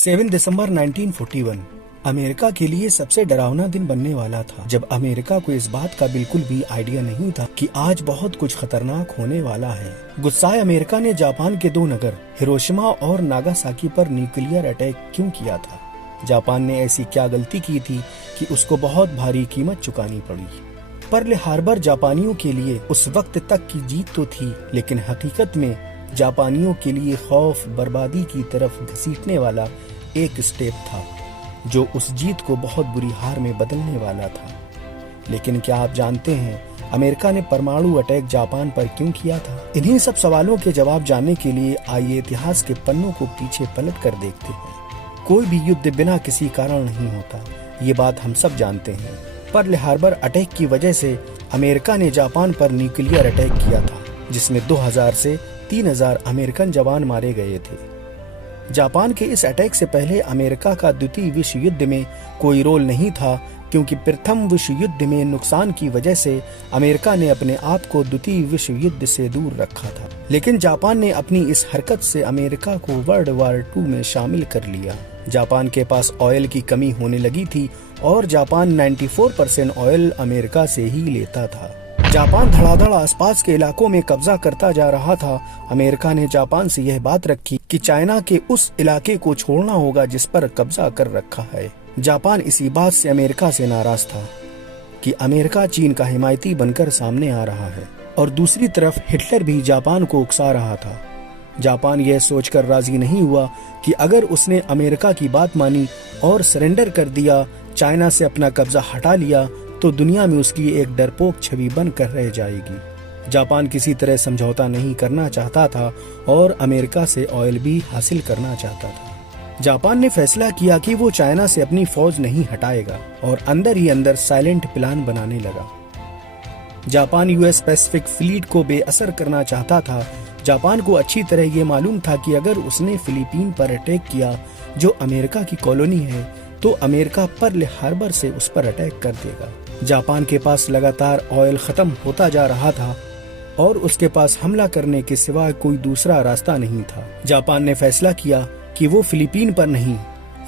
7 दिसंबर 1941 America के लिए सबसे डरावना दिन बनने वाला था, जब अमेरिका को इस बात का बिल्कुल भी आइडिया नहीं था कि आज बहुत कुछ खतरनाक होने वाला है। गुस्साए अमेरिका ने जापान के दो नगर हिरोशिमा और नागासाकी पर न्यूक्लियर अटैक क्यों किया था? जापान ने ऐसी क्या गलती की थी कि उसको बहुत भारी कीमत चुकानी पड़ी? पर्ल हार्बर जापानियों के लिए उस वक्त तक की जीत तो थी, लेकिन हकीकत में जापानियों के लिए खौफ बर्बादी की तरफ घसीटने वाला एक स्टेप था, जो उस जीत को बहुत बुरी हार में बदलने वाला था। लेकिन क्या आप जानते हैं अमेरिका ने परमाणु अटैक जापान पर क्यों किया था? इन्हीं सब सवालों के जवाब जानने के लिए आइए इतिहास के पन्नों को पीछे पलट कर देखते हैं। कोई भी युद्ध बिना किसी कारण नहीं होता, ये बात हम सब जानते हैं। पर्ल हार्बर अटैक की वजह से अमेरिका ने जापान पर न्यूक्लियर अटैक किया था, जिसमें 2000 से 3000 अमेरिकन जवान मारे गए थे। जापान के इस अटैक से पहले अमेरिका का द्वितीय विश्व युद्ध में कोई रोल नहीं था, क्योंकि प्रथम विश्व युद्ध में नुकसान की वजह से अमेरिका ने अपने आप को द्वितीय विश्व युद्ध से दूर रखा था। लेकिन जापान ने अपनी इस हरकत से अमेरिका को वर्ल्ड वॉर 2 में शामिल कर लिया। जापान के पास ऑयल की कमी होने लगी थी और जापान 94% ऑयल अमेरिका से ही लेता था। जापान धड़ाधड़ आसपास के इलाकों में कब्जा करता जा रहा था। अमेरिका ने जापान से यह बात रखी कि चाइना के उस इलाके को छोड़ना होगा जिस पर कब्जा कर रखा है। जापान इसी बात से अमेरिका से नाराज था कि अमेरिका चीन का हिमायती बनकर सामने आ रहा है, और दूसरी तरफ हिटलर भी जापान को उकसा रहा था। जापान यह सोचकर राजी नहीं हुआ कि अगर उसने अमेरिका की बात मानी और सरेंडर कर दिया, चाइना से अपना कब्जा हटा लिया, तो दुनिया में उसकी एक डरपोक छवि बनकर रह जाएगी। जापान किसी तरह समझौता नहीं करना चाहता था और अमेरिका से ऑयल भी हासिल करना चाहता था। जापान ने फैसला किया कि वो चाइना से अपनी फौज नहीं हटाएगा और अंदर ही अंदर साइलेंट प्लान बनाने लगा। जापान यूएस पैसिफिक फ्लीट को बेअसर करना चाहता था। जापान को अच्छी तरह ये मालूम था कि अगर उसने फिलीपीन पर अटैक किया, जो अमेरिका की कॉलोनी है, तो अमेरिका पर्ल हार्बर से उस पर अटैक कर देगा। जापान के पास लगातार ऑयल खत्म होता जा रहा था और उसके पास हमला करने के सिवा कोई दूसरा रास्ता नहीं था। जापान ने फैसला किया कि वो फिलीपीन पर नहीं,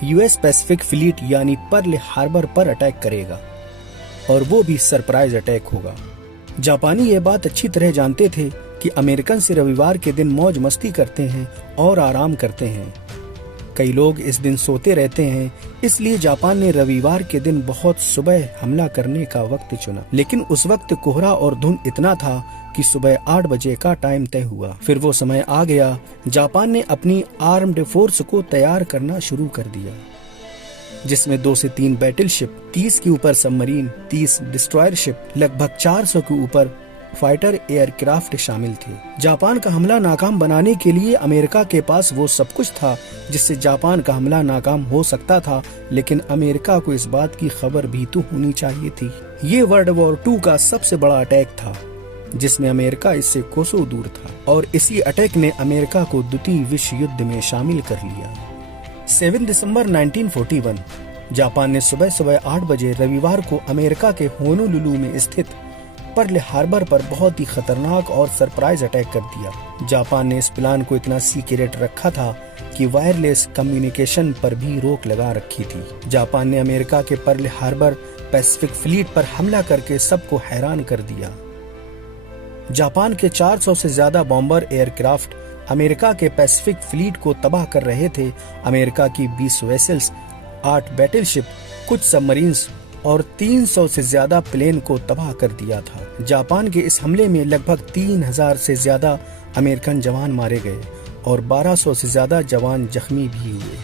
यूएस पैसिफिक फ्लीट यानी पर्ल हार्बर पर अटैक करेगा, और वो भी सरप्राइज अटैक होगा। जापानी ये बात अच्छी तरह जानते थे कि अमेरिकन से रविवार के दिन मौज मस्ती करते हैं और आराम करते हैं। कई लोग इस दिन सोते रहते हैं, इसलिए जापान ने रविवार के दिन बहुत सुबह हमला करने का वक्त चुना। लेकिन उस वक्त कोहरा और धुंध इतना था कि सुबह 8 बजे का टाइम तय हुआ। फिर वो समय आ गया। जापान ने अपनी आर्म्ड फोर्स को तैयार करना शुरू कर दिया, जिसमें 2 से 3 बैटलशिप, 30 के ऊपर सबमरीन, 30 डिस्ट्रॉयर शिप, लगभग 400 के ऊपर फाइटर एयरक्राफ्ट शामिल थे। जापान का हमला नाकाम बनाने के लिए अमेरिका के पास वो सब कुछ था जिससे जापान का हमला नाकाम हो सकता था, लेकिन अमेरिका को इस बात की खबर भी तो होनी चाहिए थी। ये वर्ल्ड वॉर 2 का सबसे बड़ा अटैक था, जिसमें अमेरिका इससे कोसों दूर था, और इसी अटैक ने अमेरिका को द्वितीय विश्व युद्ध में शामिल कर लिया। 7 दिसंबर 1941 जापान ने सुबह सुबह 8 बजे रविवार को अमेरिका के होनोलुलु में स्थित पर्ल हार्बर पर बहुत ही खतरनाक और सरप्राइज अटैक कर दिया। जापान ने इस प्लान को इतना सीक्रेट रखा था कि वायरलेस कम्युनिकेशन पर भी रोक लगा रखी थी। जापान ने अमेरिका के पर्ल हार्बर पैसिफिक फ्लीट पर हमला करके सबको हैरान कर दिया। जापान के 400 से ज्यादा बॉम्बर एयरक्राफ्ट अमेरिका के पैसिफिक फ्लीट को तबाह कर रहे थे। अमेरिका की 20 वेसल्स, 8 बैटलशिप, कुछ सबमरीन्स और 300 से ज्यादा प्लेन को तबाह कर दिया था। जापान के इस हमले में लगभग 3000 से ज्यादा अमेरिकन जवान मारे गए और 1200 से ज्यादा जवान जख्मी भी हुए।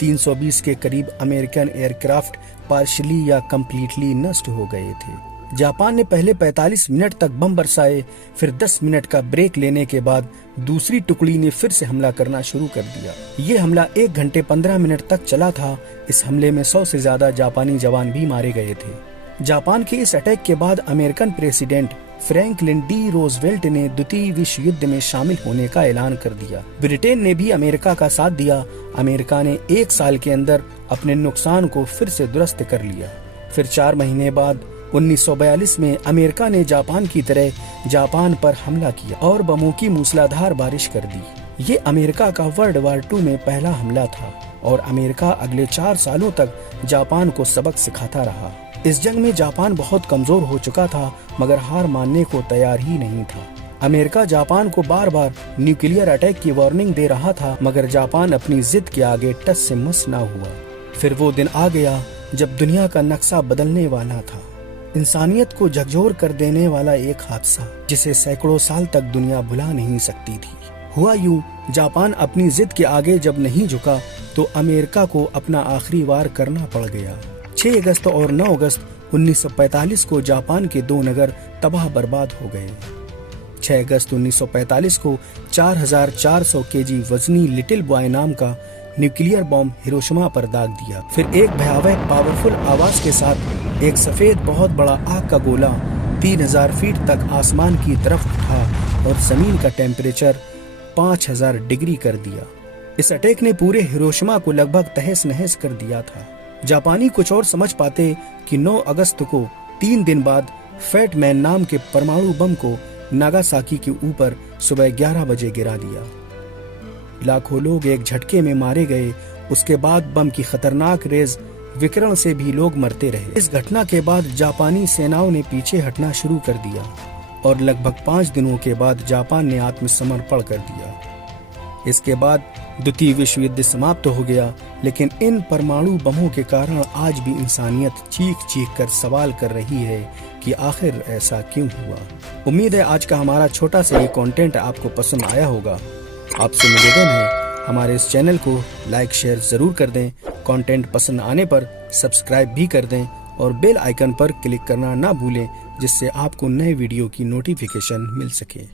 320 के करीब अमेरिकन एयरक्राफ्ट पार्शली या कंप्लीटली नष्ट हो गए थे। जापान ने पहले 45 मिनट तक बम बरसाए, फिर 10 मिनट का ब्रेक लेने के बाद दूसरी टुकड़ी ने फिर से हमला करना शुरू कर दिया। ये हमला 1 घंटे 15 मिनट तक चला था। इस हमले में 100 से ज्यादा जापानी जवान भी मारे गए थे। जापान के इस अटैक के बाद American president Franklin D Roosevelt ने द्वितीय विश्व युद्ध में शामिल होने का ऐलान कर दिया। ब्रिटेन ने भी अमेरिका का साथ दिया। अमेरिका ने 1 साल के अंदर अपने नुकसान को फिर से दुरुस्त कर लिया। फिर 4 महीने बाद 1942 में अमेरिका ने जापान की तरह जापान पर हमला किया और बमों की मूसलाधार बारिश कर दी। ये अमेरिका का वर्ल्ड वार 2 में पहला हमला था और अमेरिका अगले 4 सालों तक जापान को सबक सिखाता रहा। इस जंग में जापान बहुत कमजोर हो चुका था मगर हार मानने को तैयार ही नहीं था। अमेरिका जापान को बार बार न्यूक्लियर अटैक की वार्निंग दे रहा था मगर जापान अपनी जिद के आगे टस से मस ना हुआ। फिर वो दिन आ गया जब दुनिया का नक्शा बदलने वाला था। इंसानियत को झकझोर कर देने वाला एक हादसा जिसे सैकड़ों साल तक दुनिया भुला नहीं सकती थी। हुआ यूं, जापान अपनी जिद के आगे जब नहीं झुका तो अमेरिका को अपना आखिरी वार करना पड़ गया। 6 अगस्त और 9 अगस्त 1945 को जापान के 2 नगर तबाह बर्बाद हो गए। 6 अगस्त 1945 को 4400 केजी वजनी लिटिल बॉय नाम का न्यूक्लियर बॉम्ब हिरोशिमा पर दाग दिया। फिर एक भयावह पावरफुल आवाज के साथ एक सफेद बहुत बड़ा आग का गोला 3000 फीट तक आसमान की तरफ उठा और जमीन का टेम्परेचर 5000 डिग्री कर दिया। इस अटैक ने पूरे हिरोशिमा को लगभग तहस नहस कर दिया था। जापानी कुछ और समझ पाते कि 9 अगस्त को 3 दिन बाद फैट मैन नाम के परमाणु बम को नागासाकी के ऊपर सुबह 11 बजे गिरा दिया। लाखों लोग एक झटके में मारे गए। उसके बाद बम की खतरनाक रेज विकिरण से भी लोग मरते रहे। इस घटना के बाद जापानी सेनाओं ने पीछे हटना शुरू कर दिया और लगभग 5 दिनों के बाद जापान ने आत्मसमर्पण कर दिया। इसके बाद द्वितीय विश्व युद्ध समाप्त हो गया, लेकिन इन परमाणु बमों के कारण आज भी इंसानियत चीख चीख कर सवाल कर रही है कि आखिर ऐसा क्यों हुआ। उम्मीद है आज का हमारा छोटा सा ये कंटेंट आपको पसंद आया होगा। आपसे निवेदन है हमारे इस चैनल को लाइक शेयर जरूर कर दें। कंटेंट पसंद आने पर सब्सक्राइब भी कर दें और बेल आइकन पर क्लिक करना ना भूलें जिससे आपको नए वीडियो की नोटिफिकेशन मिल सके।